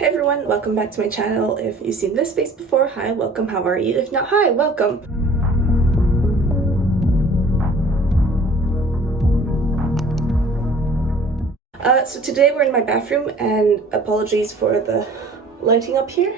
Hey everyone, welcome back to my channel. If you've seen this face before, hi, welcome, how are you? If not, hi, welcome. So today we're in my bathroom, and apologies for the lighting up here.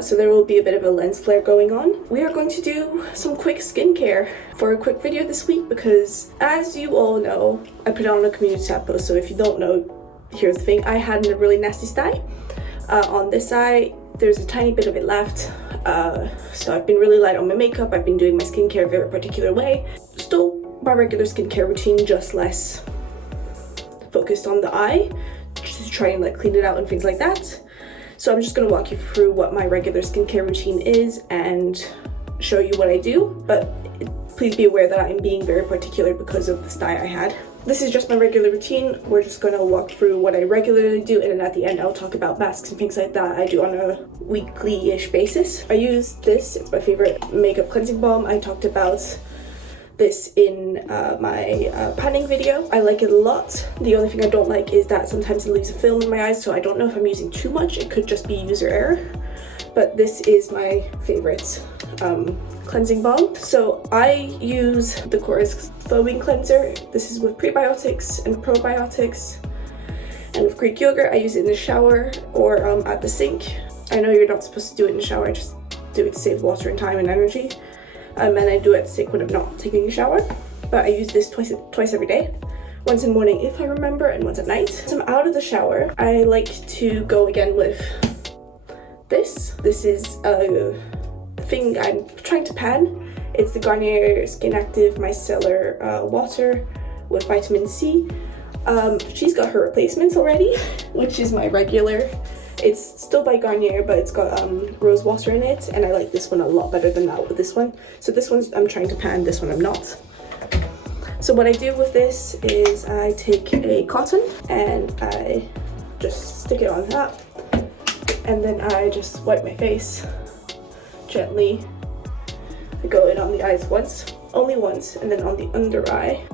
So there will be a bit of a lens flare going on. We are going to do some quick skincare for a quick video this week because, as you all know, I put it on a community tab post, so if you don't know, here's the thing. I had a really nasty sty. On this eye, there's a tiny bit of it left. So I've been really light on my makeup. I've been doing my skincare a very particular way. Still my regular skincare routine, just less focused on the eye, just to try and like clean it out and things like that. So I'm just going to walk you through what my regular skincare routine is and show you what I do, but please be aware that I'm being very particular because of the sty I had. This is just my regular routine. We're just going to walk through what I regularly do, and then at the end I'll talk about masks and things like that I do on a weekly-ish basis. I use this, it's my favorite makeup cleansing balm. I talked about this in my panning video. I like it a lot. The only thing I don't like is that sometimes it leaves a film in my eyes, so I don't know if I'm using too much. It could just be user error, but this is my favorite cleansing balm. So I use the Korres foaming cleanser. This is with prebiotics and probiotics, and with Greek yogurt. I use it in the shower or at the sink. I know you're not supposed to do it in the shower, I just do it to save water and time and energy. And I do it at the sink when I'm not taking a shower. But I use this twice every day. Once in the morning if I remember, and once at night. So I'm out of the shower, I like to go again with this. This is a thing I'm trying to pan. It's the Garnier SkinActive Micellar water with vitamin C. She's got her replacements already, which is my regular. It's still by Garnier, but it's got rose water in it, and I like this one a lot better than that with this one. So this one I'm trying to pan, this one I'm not. So what I do with this is I take a cotton and I just stick it on that, and then I just wipe my face gently. I go in on the eyes once, only once, and then on the under eye,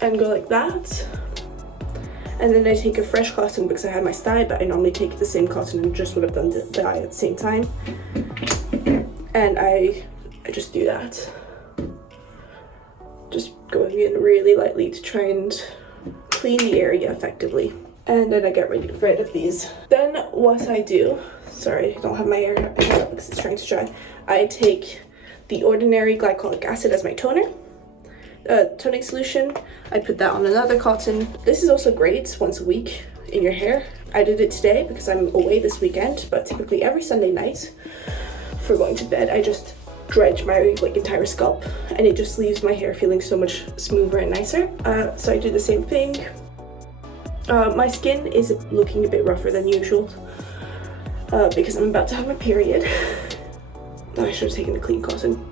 and go like that. And then I take a fresh cotton because I had my sty, but I normally take the same cotton and just would have done the eye at the same time. And I just do that. Just going in really lightly to try and clean the area effectively. And then I get rid of these. Then what I do, sorry, I don't have my hair up because it's trying to dry. I take the ordinary glycolic acid as my toner. Toning solution. I put that on another cotton. This is also great once a week in your hair. I did it today because I'm away this weekend, but typically every Sunday night for going to bed I just dredge my entire scalp, and it just leaves my hair feeling so much smoother and nicer. So I do the same thing. My skin is looking a bit rougher than usual because I'm about to have my period. I should have taken the clean cotton,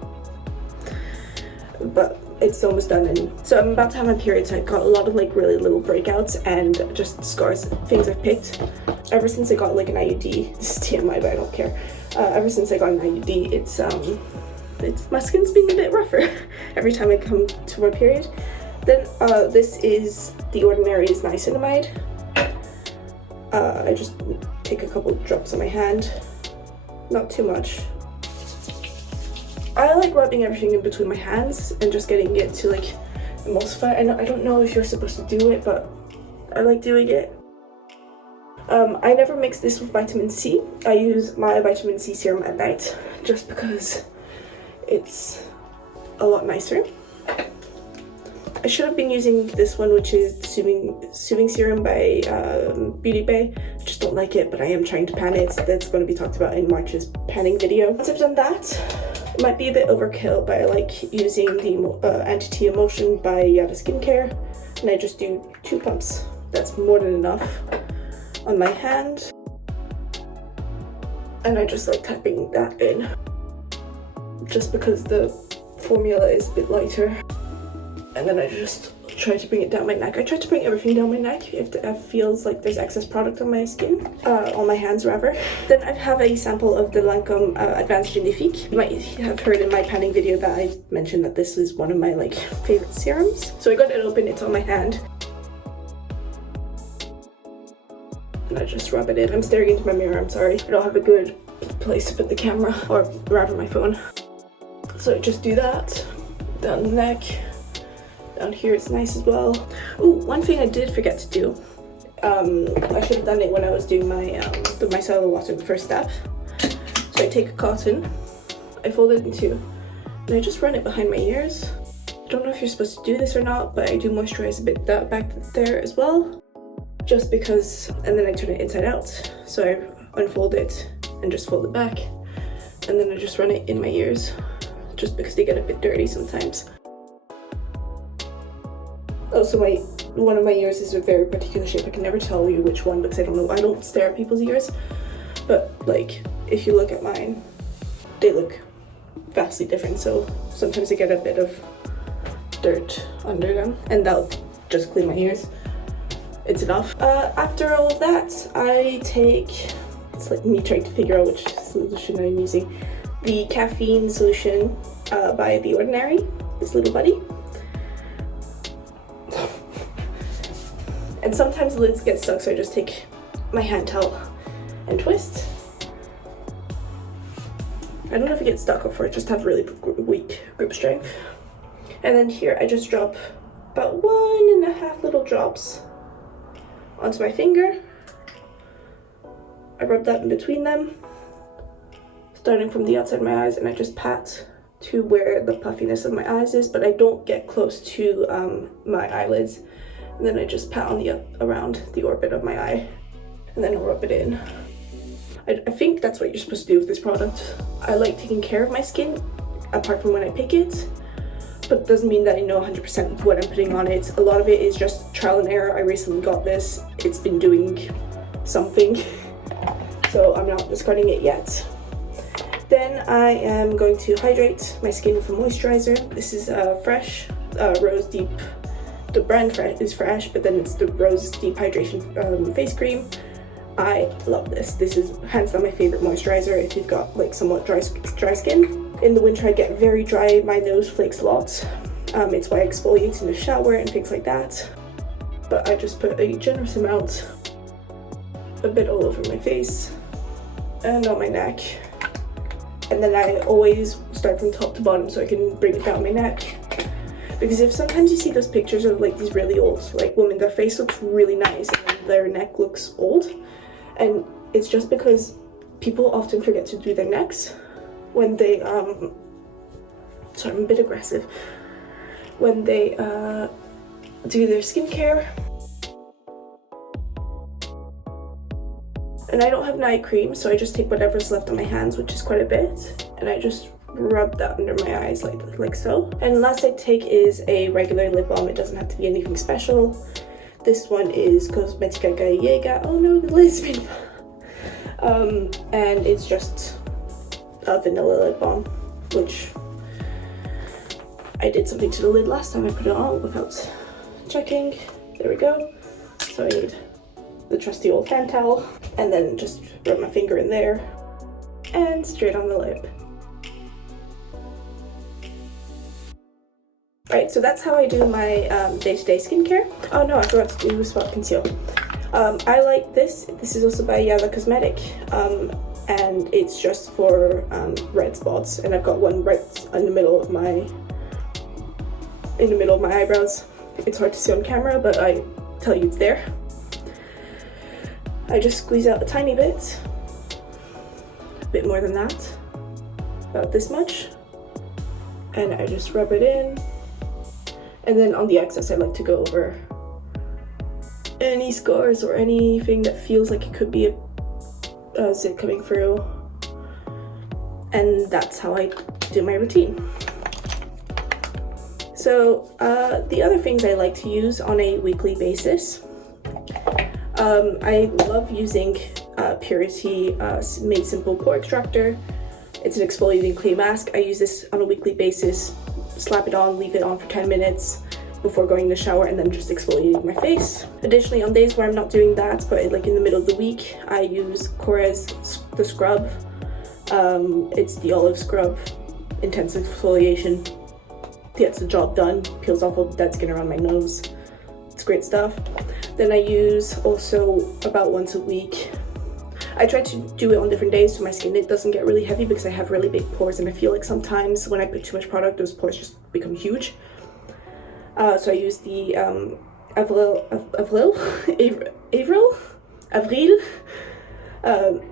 but it's almost done. And so I'm about to have my period, so I got a lot of really little breakouts and just scars, things I've picked. Ever since I got an IUD, this is TMI but I don't care. Ever since I got an IUD, it's my skin's been a bit rougher every time I come to my period. Then this is the Ordinary's Niacinamide. I just take a couple drops on my hand, not too much. I like rubbing everything in between my hands and just getting it to emulsify. I don't know if you're supposed to do it, but I like doing it. I never mix this with vitamin C. I use my vitamin C serum at night just because it's a lot nicer. I should have been using this one, which is Soothing Serum by Beauty Bay. I just don't like it, but I am trying to pan it. That's going to be talked about in March's panning video. Once I've done that, it might be a bit overkill, but I like using the Anti-Tea Emulsion by Yadah Skincare, and I just do 2 pumps. That's more than enough on my hand, and I just like tapping that in just because the formula is a bit lighter. And then I just try to bring it down my neck. I try to bring everything down my neck if it feels like there's excess product on my skin, on my hands rather. Then I have a sample of the Lancôme Advanced Genifique. You might have heard in my panning video that I mentioned that this is one of my favorite serums. So I got it open, it's on my hand. and I just rub it in. I'm staring into my mirror, I'm sorry. I don't have a good place to put the camera, or rather my phone. So I just do that down the neck. Down here it's nice as well. Ooh, one thing I did forget to do. I should have done it when I was doing my the micellar water, the first step. So I take a cotton, I fold it in two, and I just run it behind my ears. I don't know if you're supposed to do this or not, but I do moisturize a bit that back there as well, just because, and then I turn it inside out. So I unfold it and just fold it back, and then I just run it in my ears, just because they get a bit dirty sometimes. Also, one of my ears is a very particular shape. I can never tell you which one because I don't know. I don't stare at people's ears, but like if you look at mine, they look vastly different. So sometimes I get a bit of dirt under them, and that'll just clean my ears. It's enough. After all of that, I take, it's like me trying to figure out which solution I'm using. The caffeine solution by The Ordinary, this little buddy. And sometimes the lids get stuck, so I just take my hand towel and twist. I don't know if it gets stuck or I just have really weak grip strength. And then here I just drop about 1.5 little drops onto my finger. I rub that in between them, starting from the outside of my eyes, and I just pat to where the puffiness of my eyes is, but I don't get close to my eyelids. And then I just pat on around the orbit of my eye, and then I'll rub it in. I think that's what you're supposed to do with this product. I like taking care of my skin, apart from when I pick it, but it doesn't mean that I know 100% what I'm putting on it. A lot of it is just trial and error. I recently got this. It's been doing something, so I'm not discarding it yet. Then I am going to hydrate my skin with a moisturizer. This is fresh Rose Deep. The brand is fresh, but then it's the Rose Deep Hydration face cream. I love this. This is hands down my favorite moisturizer if you've got like somewhat dry skin. In the winter I get very dry, my nose flakes a lot. It's why I exfoliate in the shower and things like that. But I just put a generous amount, a bit all over my face and on my neck. And then I always start from top to bottom so I can bring it down my neck. Because if sometimes you see those pictures of like these really old like women, their face looks really nice and then their neck looks old, and it's just because people often forget to do their necks when they sorry, I'm a bit aggressive, when they do their skincare. And I don't have night cream, so I just take whatever's left on my hands, which is quite a bit, and I just rub that under my eyes like so. And last I take is a regular lip balm. It doesn't have to be anything special. This one is Cosmetica. Oh no, the lid's been and it's just a vanilla lip balm, which I did something to the lid last time I put it on without checking. There we go. So I need the trusty old hand towel, and then just rub my finger in there and straight on the lip. Right, so that's how I do my day-to-day skincare. Oh no, I forgot to do spot conceal. I like this. This is also by Yadah Cosmetics, and it's just for red spots. And I've got one right in the middle of my eyebrows. It's hard to see on camera, but I tell you it's there. I just squeeze out a tiny bit more than that, about this much, and I just rub it in. And then on the excess, I like to go over any scars or anything that feels like it could be a zit coming through. And that's how I do my routine. So the other things I like to use on a weekly basis, I love using Purity Made Simple Pore Extractor. It's an exfoliating clay mask. I use this on a weekly basis. Slap it on, leave it on for 10 minutes before going in the shower, and then just exfoliating my face. Additionally, on days where I'm not doing that, but like in the middle of the week, I use Korres, the scrub. It's the olive scrub, intensive exfoliation. Gets the job done, peels off all the dead skin around my nose. It's great stuff. Then I use also about once a week. I try to do it on different days so my skin doesn't get really heavy because I have really big pores and I feel like sometimes when I put too much product, those pores just become huge. So I use the Avril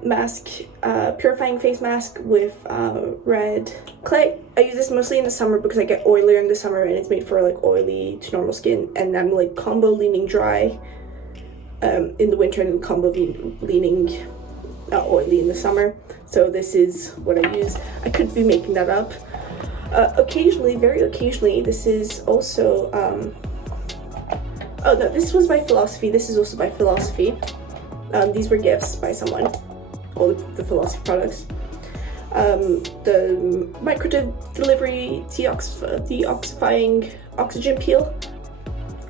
mask, purifying face mask with red clay. I use this mostly in the summer because I get oilier in the summer and it's made for like oily to normal skin, and I'm like combo leaning dry in the winter and combo leaning oily in the summer. So this is what I use. I could be making that up. Occasionally, very occasionally, this is also oh no, this was by Philosophy. This is also by Philosophy. These were gifts by someone, all the Philosophy products. The micro delivery deoxifying oxygen peel.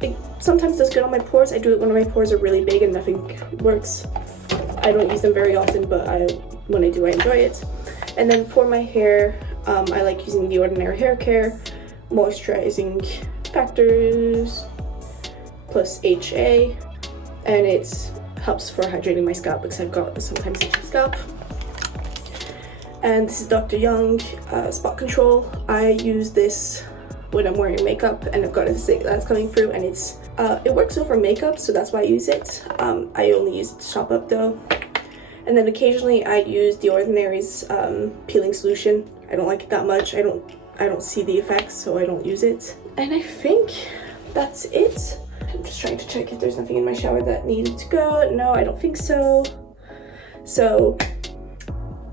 It sometimes does good on my pores. I do it when my pores are really big and nothing works. I don't use them very often, but when I do, I enjoy it. And then for my hair, I like using the Ordinary Hair Care Moisturizing Factors plus HA, and it helps for hydrating my scalp because I've got sometimes itchy scalp. And this is Dr. Young Spot Control. I use this when I'm wearing makeup and I've got a stick that's coming through, and it works over makeup, so that's why I use it. I only use it to top up though. And then occasionally I use The Ordinary's peeling solution. I don't like it that much. I don't see the effects, so I don't use it. And I think that's it. I'm just trying to check if there's nothing in my shower that needed to go. No, I don't think so. So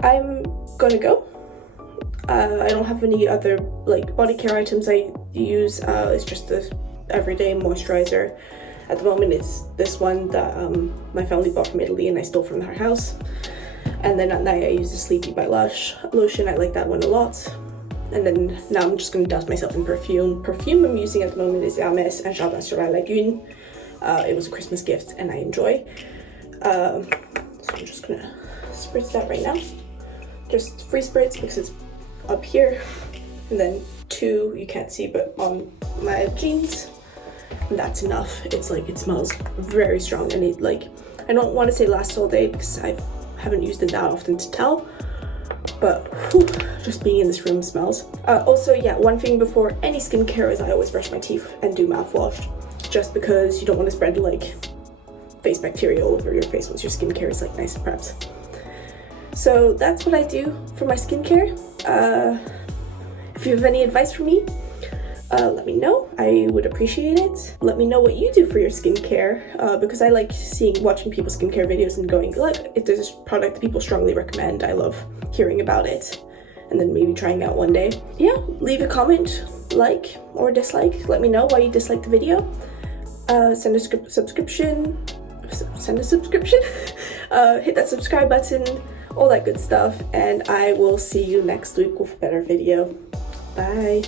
I'm gonna go. I don't have any other like body care items I use. It's just the everyday moisturizer. At the moment it's this one that my family bought from Italy and I stole from their house. And then at night I use the Sleepy by Lush lotion. I like that one a lot. And then now I'm just going to douse myself in perfume. Perfume I'm using at the moment is Hermès and Jardin sur la Lagune. It was a Christmas gift and I enjoy. So I'm just going to spritz that right now. Just free spritz because it's up here. And then 2, you can't see, but on my jeans. And that's enough. It's like, it smells very strong, and it like, I don't want to say lasts all day because I haven't used it that often to tell, but whew, just being in this room smells. Also, yeah, one thing before any skincare is I always brush my teeth and do mouthwash, just because you don't want to spread like face bacteria all over your face once your skincare is like nice and prepped. So that's what I do for my skincare. If you have any advice for me, let me know. I would appreciate it. Let me know what you do for your skincare, because I like watching people's skincare videos and going, look, if there's a product that people strongly recommend, I love hearing about it and then maybe trying out one day. Yeah, leave a comment, like or dislike. Let me know why you disliked the video. Send a subscription. Hit that subscribe button, all that good stuff, and I will see you next week with a better video. Bye.